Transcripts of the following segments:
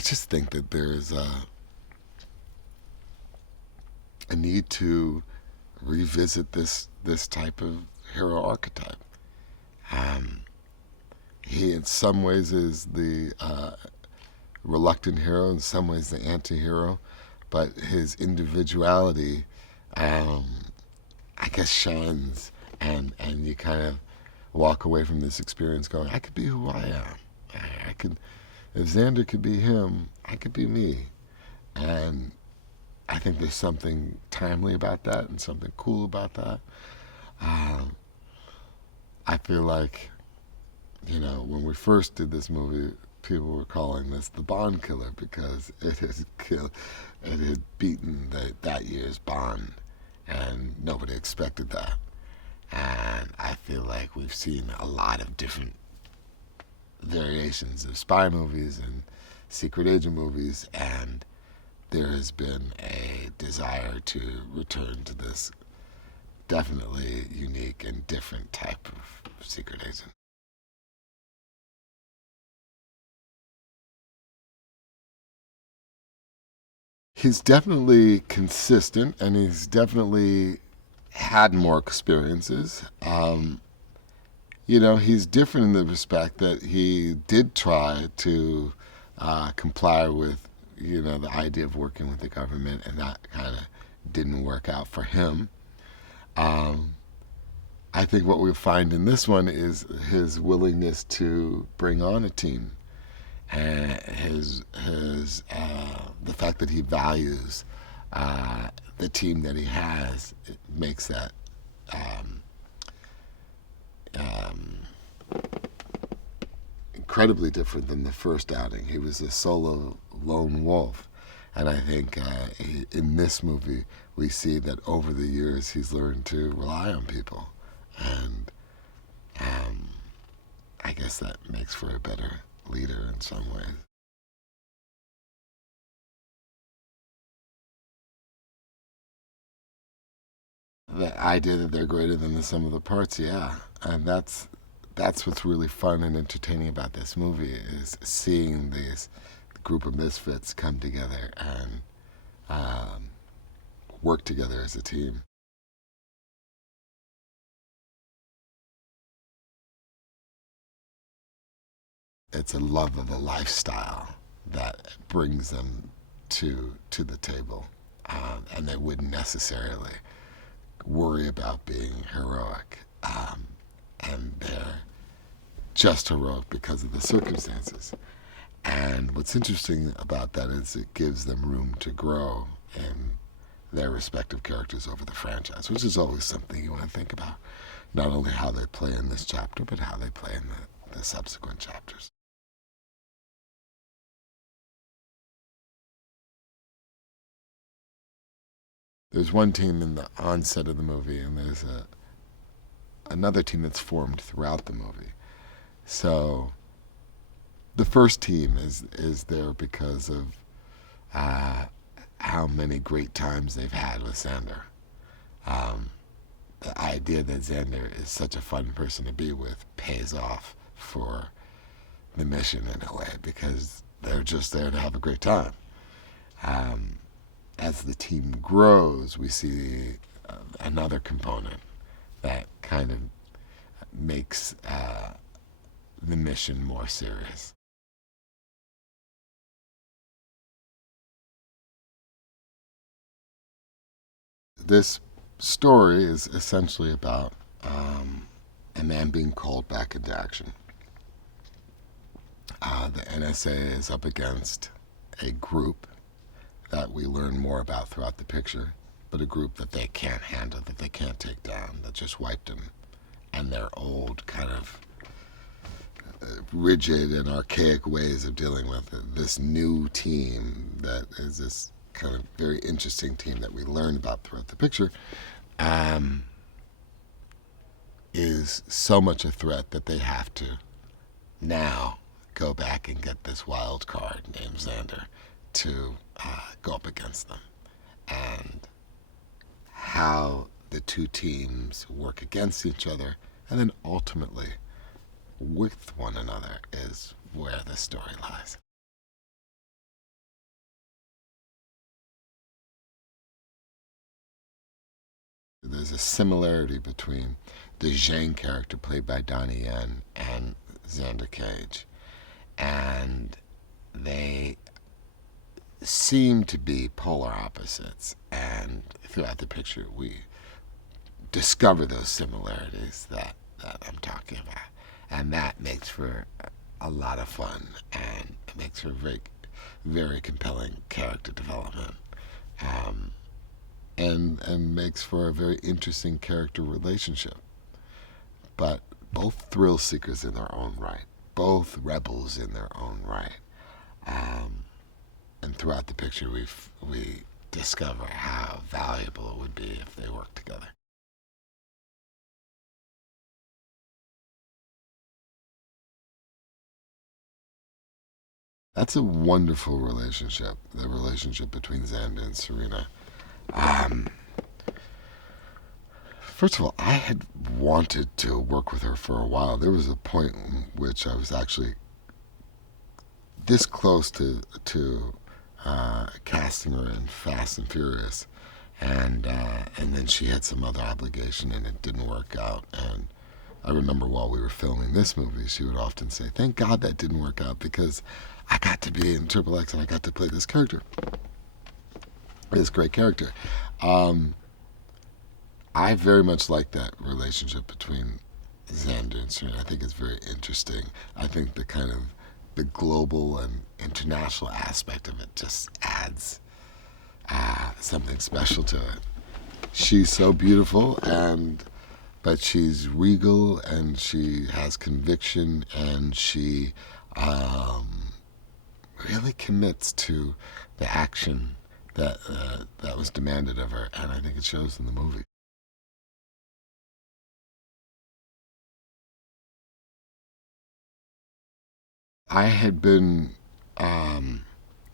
I just think that there's a need to revisit this type of hero archetype. Um, he, in some ways, is the reluctant hero, in some ways, the anti-hero, but his individuality, um, I guess, shines, and you kind of walk away from this experience going, I could be who I am. I could, if Xander could be him, I could be me. And I think there's something timely about that and something cool about that. Um, I feel like, when we first did this movie, people were calling this the Bond killer because it had beaten that year's Bond, and nobody expected that. And I feel like we've seen a lot of different variations of spy movies and secret agent movies, and there has been a desire to return to this definitely unique and different type of secret agent. He's definitely consistent, and he's definitely had more experiences. He's different in the respect that he did try to comply with, the idea of working with the government, and that kind of didn't work out for him. Um, I think what we find in this one is his willingness to bring on a team, and the fact that he values the team that he has. It makes that um, um, incredibly different than the first outing. He was a solo lone wolf. And I think in this movie, we see that over the years, he's learned to rely on people. And I guess that makes for a better leader in some ways. The idea that they're greater than the sum of the parts, yeah. And that's what's really fun and entertaining about this movie is seeing this group of misfits come together and um, work together as a team. It's a love of a lifestyle that brings them to the table, and they wouldn't necessarily worry about being heroic, and they're just heroic because of the circumstances. And what's interesting about that is it gives them room to grow in their respective characters over the franchise, which is always something you want to think about. Not only how they play in this chapter, but how they play in the subsequent chapters. There's one team in the onset of the movie, and there's another team that's formed throughout the movie. So the first team is there because of uh, how many great times they've had with Xander. Um, the idea that Xander is such a fun person to be with pays off for the mission in a way because they're just there to have a great time. Um, as the team grows, we see another component that kind of makes the mission more serious. This story is essentially about a man being called back into action. The NSA is up against a group that we learn more about throughout the picture, but a group that they can't handle, that they can't take down, that just wiped them. And their old kind of rigid and archaic ways of dealing with it. This new team that is this kind of very interesting team that we learn about throughout the picture um, is so much a threat that they have to now go back and get this wild card named Xander to go up against them. And how the two teams work against each other and then ultimately with one another is where the story lies. there's a similarity between the Xiang character played by Donnie Yen and Xander Cage, and they seem to be polar opposites. And throughout the picture, we discover those similarities that I'm talking about, and that makes for a lot of fun, and it makes for very, very compelling character development, and makes for a very interesting character relationship. But both thrill seekers in their own right, both rebels in their own right, and throughout the picture we discover how valuable it would be if they worked together. That's a wonderful relationship, the relationship between Xander and Serena. Um, First of all, I had wanted to work with her for a while. There was a point in which I was actually this close to casting her in Fast and Furious, and then she had some other obligation and it didn't work out. And I remember while we were filming this movie, she would often say, "Thank God that didn't work out because I got to be in XXX and I got to play this character, this great character." I very much like that relationship between Xander and Serena. I think it's very interesting. I think the kind of the global and international aspect of it just adds something special to it. She's so beautiful, but she's regal, and she has conviction, and she really commits to the action that was demanded of her, and I think it shows in the movie. I had been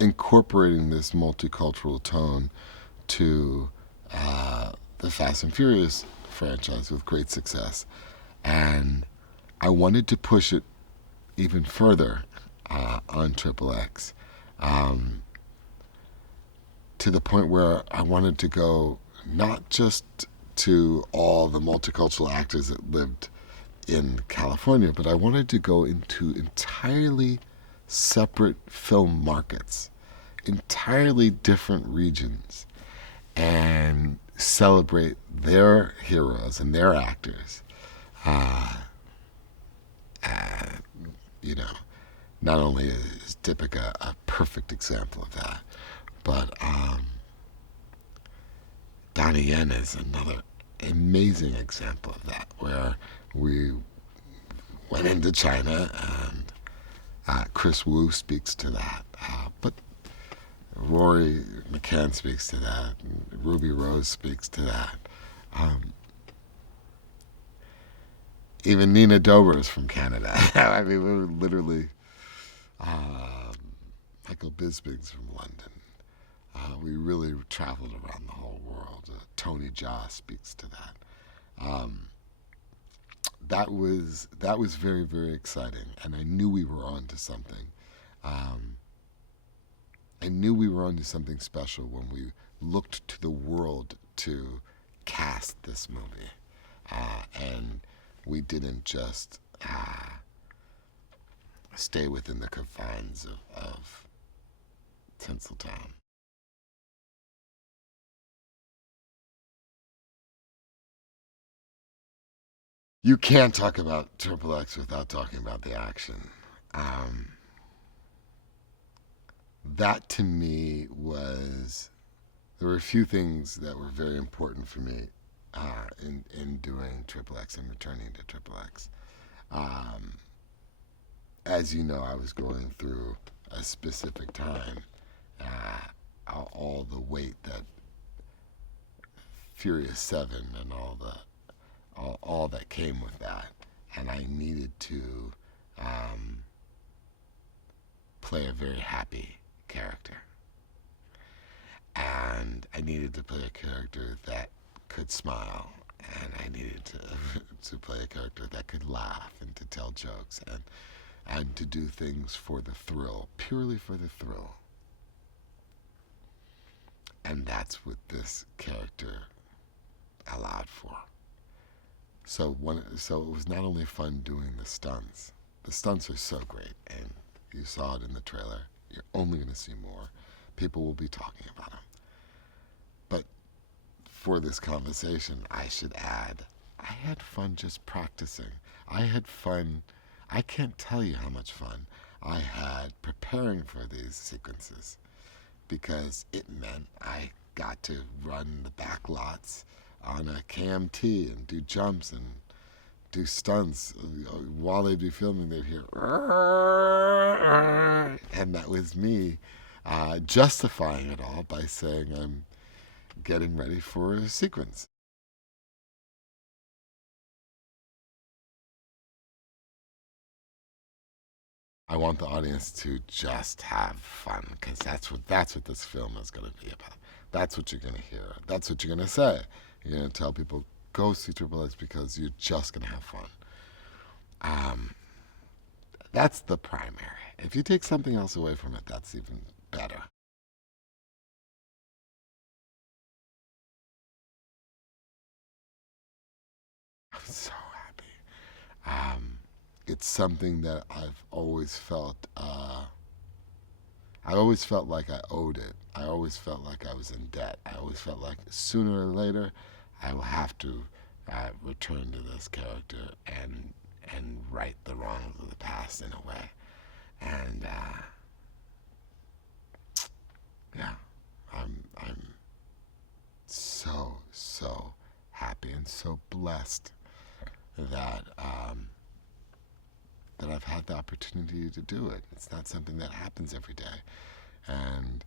incorporating this multicultural tone to the Fast and Furious franchise with great success, and I wanted to push it even further on XXX, to the point where I wanted to go not just to all the multicultural actors that lived in California, but I wanted to go into entirely separate film markets, entirely different regions, and celebrate their heroes and their actors. Uh, you know, not only is Deepika a perfect example of that, but Donnie Yen is another amazing example of that, where we went into China, and Chris Wu speaks to that, but Rory McCann speaks to that, and Ruby Rose speaks to that. Even Nina Dobber is from Canada. I mean, we were literally Michael Bisping's from London. We really traveled around the whole world. Tony Jaa speaks to that. That was very, very exciting, and I knew we were on to something. I knew we were on to something special when we looked to the world to cast this movie, and we didn't just stay within the confines of Tinseltown. You can't talk about XXX without talking about the action. Um, that to me was, there were a few things that were very important for me in doing XXX and returning to XXX. As you know, I was going through a specific time, all the weight that Furious 7 and all that came with that, and I needed to play a very happy character, and I needed to play a character that could smile, and I needed to play a character that could laugh and to tell jokes, and to do things for the thrill, purely for the thrill. And that's what this character allowed for. So it was not only fun doing the stunts. The stunts are so great, and you saw it in the trailer. You're only going to see more. People will be talking about them. But for this conversation, I should add, I had fun just practicing. I had fun. I can't tell you how much fun I had preparing for these sequences, because it meant I got to run the back lots on a KMT and do jumps and do stunts. While they'd be filming, they'd hear, and that was me justifying it all by saying I'm getting ready for a sequence. I want the audience to just have fun, because that's what this film is going to be about. That's what you're going to hear. That's what you're going to say. You're going to tell people, go see XXX because you're just going to have fun. That's the primary. If you take something else away from it, that's even better. I'm so happy. It's something that I've always felt. I always felt like I owed it. I always felt like I was in debt. I always felt like sooner or later I will have to return to this character and right the wrongs of the past in a way. And yeah, I'm so happy and so blessed that that I've had the opportunity to do it. It's not something that happens every day. And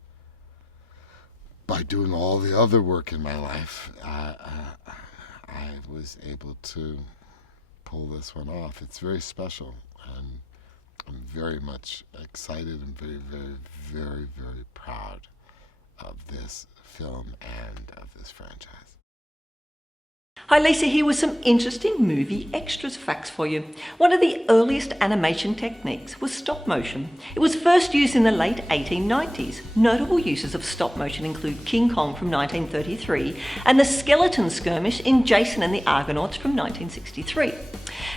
by doing all the other work in my life, I was able to pull this one off. It's very special, and I'm very much excited and very proud of this film and of this franchise. Hi Lisa, here with some interesting movie extras facts for you. One of the earliest animation techniques was stop motion. It was first used in the late 1890s. Notable uses of stop motion include King Kong from 1933 and the Skeleton Skirmish in Jason and the Argonauts from 1963.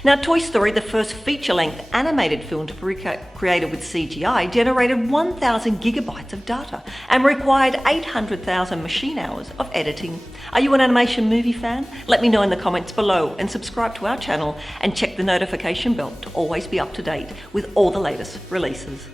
Now, Toy Story, the first feature-length animated film to be created with CGI, generated 1,000 gigabytes of data and required 800,000 machine hours of editing. Are you an animation movie fan? Let me know in the comments below, and subscribe to our channel and check the notification bell to always be up to date with all the latest releases.